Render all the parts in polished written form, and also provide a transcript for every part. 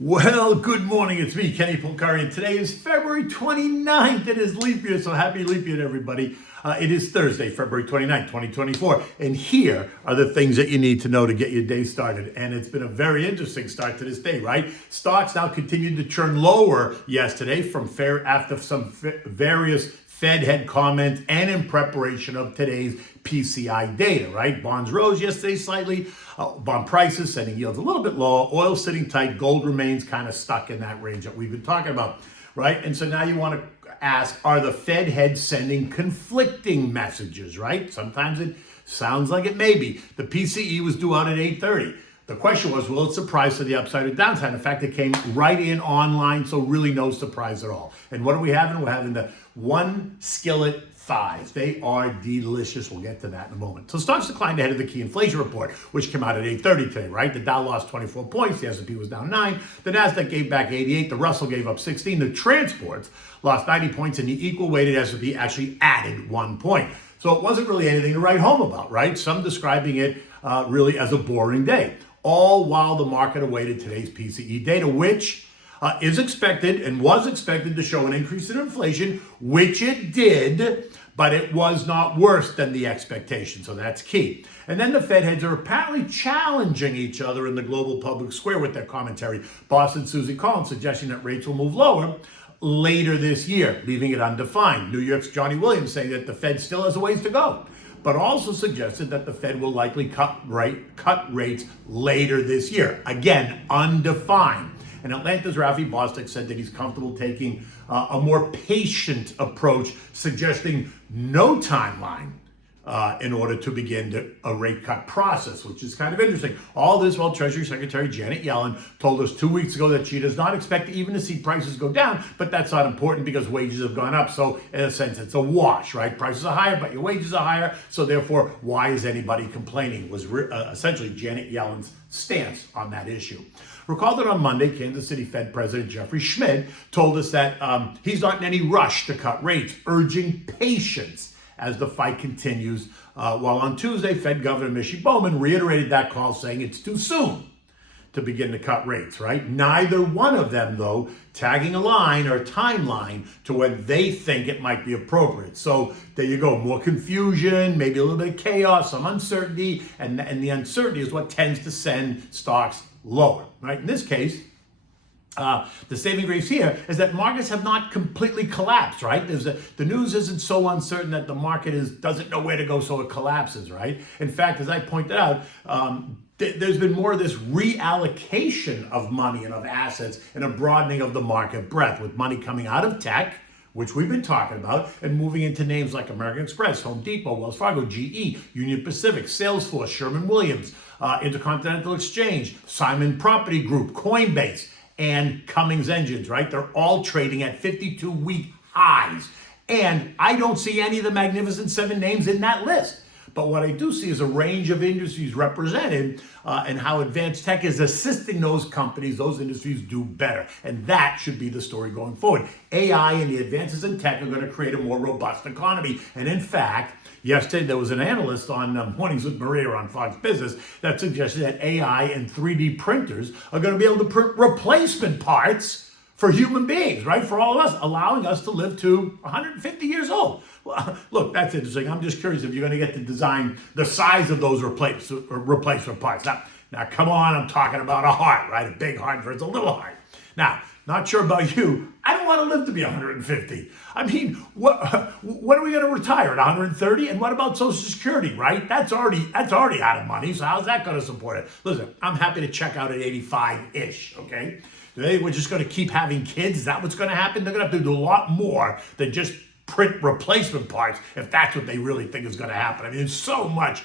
Well, good morning. It's me, Kenny Polcari, and today is February 29th. It is leap year, so happy leap year to everybody. It is Thursday, February 29th, 2024, and here are the things that you need to know to get your day started. And it's been a very interesting start to this day, right? Stocks now continued to churn lower yesterday after some various Fed head comments and in preparation of today's PCE data, right? Bonds rose yesterday slightly. Bond prices sending yields a little bit lower. Oil sitting tight. Gold remains kind of stuck in that range that we've been talking about, right? And so now you want to ask, are the Fed heads sending conflicting messages, right? Sometimes it sounds like it may be. The PCE was due out at 8:30. The question was, will it surprise to the upside or downside? In fact, it came right in online, so really no surprise at all. And what are we having? We're having the One-Skillet thighs. They are delicious. We'll get to that in a moment. So stocks declined ahead of the key inflation report, which came out at 8:30 today, right? The Dow lost 24 points. The S&P was down 9. The Nasdaq gave back 88. The Russell gave up 16. The transports lost 90 points, and the equal-weighted S&P actually added 1 point. So it wasn't really anything to write home about, right? Some describing it really as a boring day. All while the market awaited today's PCE data, which is expected and was expected to show an increase in inflation, which it did, but it was not worse than the expectation. So that's key. And then the Fed heads are apparently challenging each other in the global public square with their commentary. Boston Susie Collins suggesting that rates will move lower later this year, leaving it undefined. New York's Johnny Williams saying that the Fed still has a ways to go, but also suggested that the Fed will likely cut rates later this year. Again, undefined. And Atlanta's Raphael Bostic said that he's comfortable taking a more patient approach, suggesting no timeline in order to begin a rate cut process, which is kind of interesting. All this while Treasury Secretary Janet Yellen told us 2 weeks ago that she does not expect even to see prices go down, but that's not important because wages have gone up. So in a sense, it's a wash, right? Prices are higher, but your wages are higher. So therefore, why is anybody complaining? Was essentially Janet Yellen's stance on that issue. Recall that on Monday, Kansas City Fed President Jeffrey Schmidt told us that he's not in any rush to cut rates, urging patience as the fight continues. While on Tuesday, Fed Governor Michelle Bowman reiterated that call, saying it's too soon to begin to cut rates, right? Neither one of them, though, tagging a line or timeline to when they think it might be appropriate. So there you go, more confusion, maybe a little bit of chaos, some uncertainty, and the uncertainty is what tends to send stocks lower, right? In this case, the saving grace here is that markets have not completely collapsed, right? The news isn't so uncertain that the market doesn't know where to go, so it collapses, right? In fact, as I pointed out, there's been more of this reallocation of money and of assets and a broadening of the market breadth, with money coming out of tech, which we've been talking about, and moving into names like American Express, Home Depot, Wells Fargo, GE, Union Pacific, Salesforce, Sherwin-Williams, Intercontinental Exchange, Simon Property Group, Coinbase, and Cummins Engines, right? They're all trading at 52-week highs. And I don't see any of the Magnificent Seven names in that list. But what I do see is a range of industries represented and how advanced tech is assisting those companies, those industries do better. And that should be the story going forward. AI and the advances in tech are going to create a more robust economy. And in fact, yesterday there was an analyst on Mornings with Maria on Fox Business that suggested that AI and 3D printers are going to be able to print replacement parts for human beings, right? For all of us, allowing us to live to 150 years old. Well, look, that's interesting. I'm just curious if you're going to get to design the size of those replacement parts. Now, come on, I'm talking about a heart, right? A big heart versus a little heart. Now, not sure about you. I don't want to live to be 150. I mean, when are we going to retire? At 130? And what about Social Security, right? That's already out of money. So how's that going to support it? Listen, I'm happy to check out at 85-ish, okay? We're just going to keep having kids. Is that what's going to happen? They're going to have to do a lot more than just print replacement parts if that's what they really think is going to happen. I mean, there's so much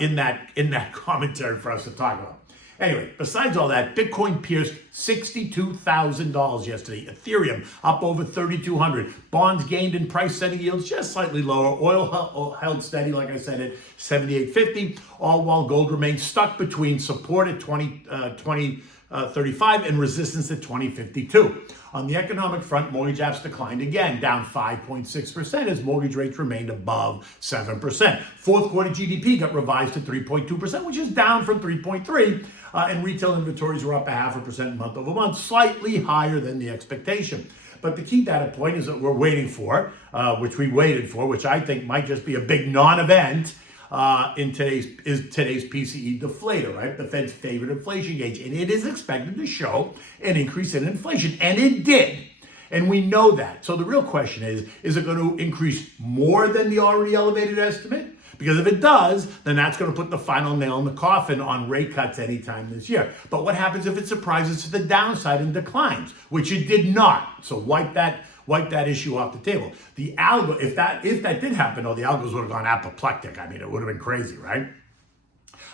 in that commentary for us to talk about. Anyway, besides all that, Bitcoin pierced $62,000 yesterday. Ethereum up over 3,200. Bonds gained in price, setting yields just slightly lower. Oil held steady, like I said, at 78.50. All while gold remained stuck between support at 2035 and resistance at 2052. On the economic front, mortgage apps declined again, down 5.6% as mortgage rates remained above 7%. Fourth quarter GDP got revised to 3.2%, which is down from 3.3%, and retail inventories were up 0.5% month over month, slightly higher than the expectation. But the key data point is that we're waiting for, which we waited for, which I think might just be a big non-event, in today's PCE deflator, right? The Fed's favorite inflation gauge. And it is expected to show an increase in inflation. And it did. And we know that. So the real question is it going to increase more than the already elevated estimate? Because if it does, then that's going to put the final nail in the coffin on rate cuts anytime this year. But what happens if it surprises to the downside and declines, which it did not? So wipe that issue off the table. The algo, if that did happen, the algos would have gone apoplectic. I mean, it would have been crazy, right?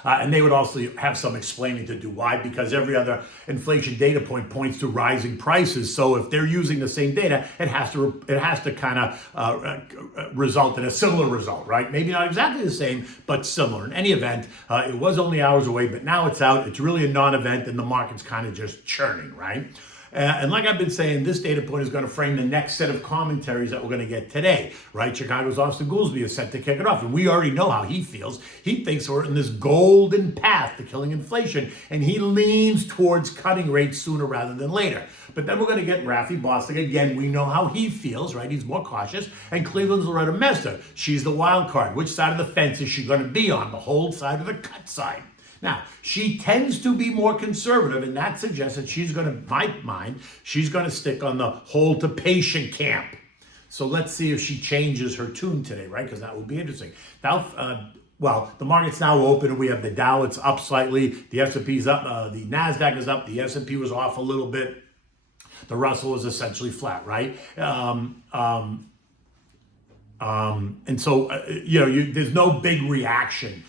And they would also have some explaining to do. Why? Because every other inflation data point points to rising prices. So if they're using the same data, it has to kind of result in a similar result, right? Maybe not exactly the same, but similar. In any event, it was only hours away, but now it's out. It's really a non-event, and the market's kind of just churning, right? And like I've been saying, this data point is going to frame the next set of commentaries that we're going to get today, right? Chicago's Austin Goolsbee is set to kick it off, and we already know how he feels. He thinks we're in this golden path to killing inflation, and he leans towards cutting rates sooner rather than later. But then we're going to get Raphael Bostic. Again, we know how he feels, right? He's more cautious. And Cleveland's Loretta Mester. She's the wild card. Which side of the fence is she going to be on? The hold side or the cut side? Now, she tends to be more conservative, and that suggests that she's going to, my mind, she's going to stick on the hold to patient camp. So let's see if she changes her tune today, right? Because that will be interesting. Now, well, the market's now open, and we have the Dow, it's up slightly. The S&P's up, the Nasdaq is up. The S&P was off a little bit. The Russell was essentially flat, right? And so, there's no big reaction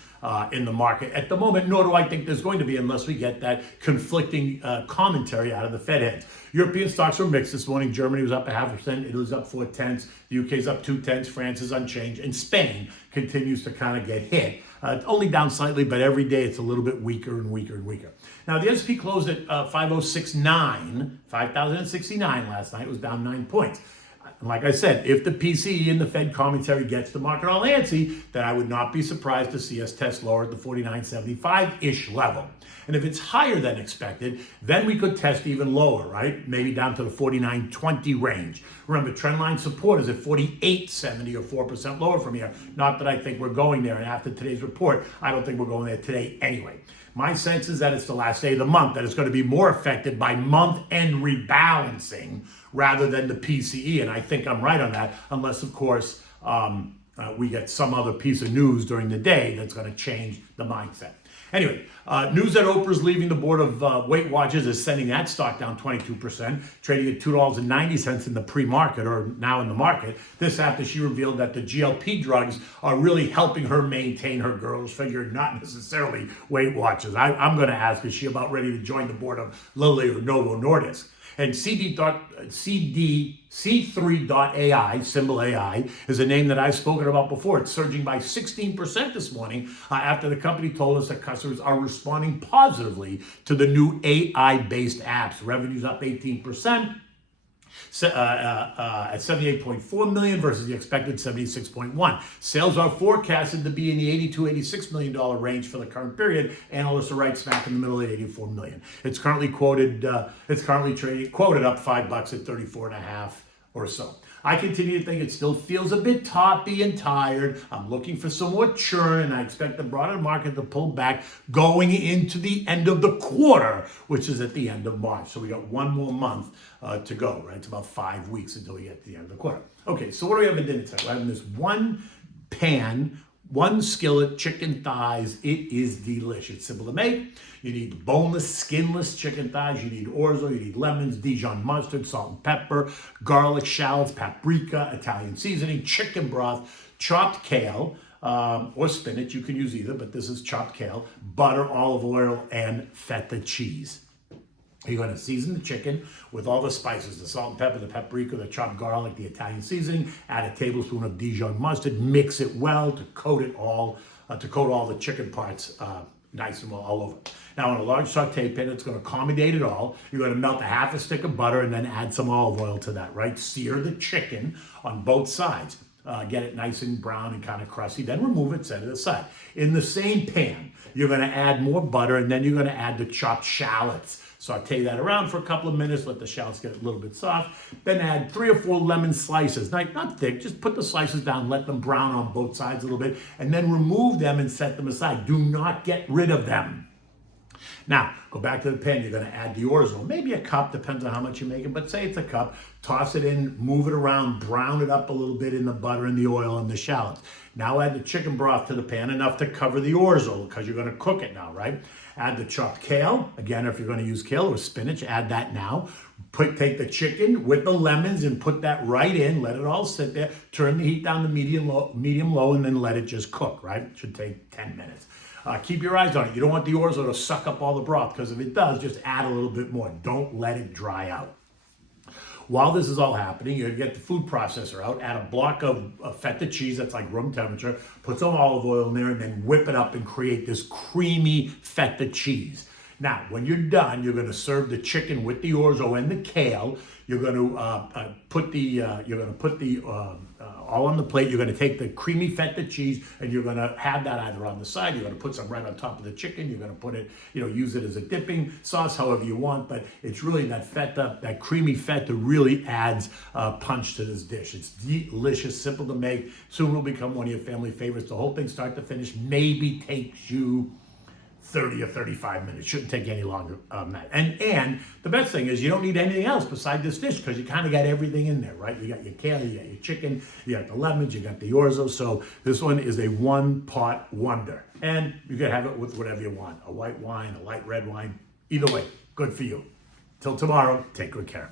in the market at the moment, nor do I think there's going to be unless we get that conflicting commentary out of the Fed heads. European stocks were mixed this morning. Germany was up 0.5%, Italy's up 0.4, the UK's up 0.2, France is unchanged, and Spain continues to kind of get hit. It's only down slightly, but every day it's a little bit weaker and weaker and weaker. Now, the S&P closed at 5,069 last night. It was down 9 points. And like I said, if the PCE and the Fed commentary gets the market all antsy, then I would not be surprised to see us test lower at the 49.75-ish level. And if it's higher than expected, then we could test even lower, right? Maybe down to the 49.20 range. Remember, trendline support is at 48.70 or 4% lower from here. Not that I think we're going there. And after today's report, I don't think we're going there today anyway. My sense is that it's the last day of the month, that it's going to be more affected by month-end rebalancing rather than the PCE. And I think I'm right on that, unless, of course, we get some other piece of news during the day that's going to change the mindset. Anyway, news that Oprah's leaving the board of Weight Watchers is sending that stock down 22%, trading at $2.90 in the pre-market, or now in the market. This after she revealed that the GLP drugs are really helping her maintain her girl's figure, not necessarily Weight Watchers. I'm going to ask, is she about ready to join the board of Lilly or Novo Nordisk? And C3.ai, symbol AI, is a name that I've spoken about before. It's surging by 16% this morning after the company told us that customers are responding positively to the new AI-based apps. Revenue's up 18%. At 78.4 million versus the expected 76.1. Sales are forecasted to be in the $82-86 million range for the current period. Analysts are right smack in the middle at 84 million. It's currently quoted up $5 at 34.5 or so. I continue to think it still feels a bit toppy and tired. I'm looking for some more churn, and I expect the broader market to pull back going into the end of the quarter, which is at the end of March. So we got one more month to go, right? It's about 5 weeks until we get to the end of the quarter. Okay, so what do we have for dinner tonight? We're having this one pan, One-Skillet chicken thighs. It is delicious. Simple to make. You need boneless, skinless chicken thighs. You need orzo. You need lemons, Dijon mustard, salt and pepper, garlic, shallots, paprika, Italian seasoning, chicken broth, chopped kale, or spinach. You can use either, but this is chopped kale, butter, olive oil, and feta cheese. You're going to season the chicken with all the spices, the salt and pepper, the paprika, the chopped garlic, the Italian seasoning. Add a tablespoon of Dijon mustard. Mix it well to coat all the chicken parts nice and well all over. Now, in a large saute pan, it's going to accommodate it all. You're going to melt a half a stick of butter and then add some olive oil to that, right? Sear the chicken on both sides. Get it nice and brown and kind of crusty. Then remove it, set it aside. In the same pan, you're going to add more butter, and then you're going to add the chopped shallots. Saute that around for a couple of minutes, let the shallots get a little bit soft. Then add 3 or 4 lemon slices, not thick, just put the slices down, let them brown on both sides a little bit, and then remove them and set them aside. Do not get rid of them. Now, go back to the pan, you're going to add the orzo, maybe a cup, depends on how much you're making, but say it's a cup. Toss it in, move it around, brown it up a little bit in the butter and the oil and the shallots. Now add the chicken broth to the pan, enough to cover the orzo, because you're going to cook it now, right? Add the chopped kale. Again, if you're going to use kale or spinach, add that now. Take the chicken with the lemons and put that right in. Let it all sit there. Turn the heat down to medium low, and then let it just cook, right? It should take 10 minutes. Keep your eyes on it. You don't want the orzo to suck up all the broth, because if it does, just add a little bit more. Don't let it dry out. While this is all happening, you get the food processor out, add a block of feta cheese that's like room temperature, put some olive oil in there, and then whip it up and create this creamy feta cheese. Now, when you're done, you're going to serve the chicken with the orzo and the kale. You're going to put the all on the plate. You're going to take the creamy feta cheese and you're going to have that either on the side. You're going to put some right on top of the chicken. You're going to put it, use it as a dipping sauce, however you want. But it's really that feta, that creamy feta, really adds punch to this dish. It's delicious, simple to make. Soon will become one of your family favorites. The whole thing, start to finish, maybe takes you 30 or 35 minutes. Shouldn't take any longer than that. And the best thing is you don't need anything else beside this dish, because you kind of got everything in there, right? You got your kale, you got your chicken, you got the lemons, you got the orzo. So this one is a one-pot wonder. And you can have it with whatever you want. A white wine, a light red wine. Either way, good for you. Till tomorrow, take good care.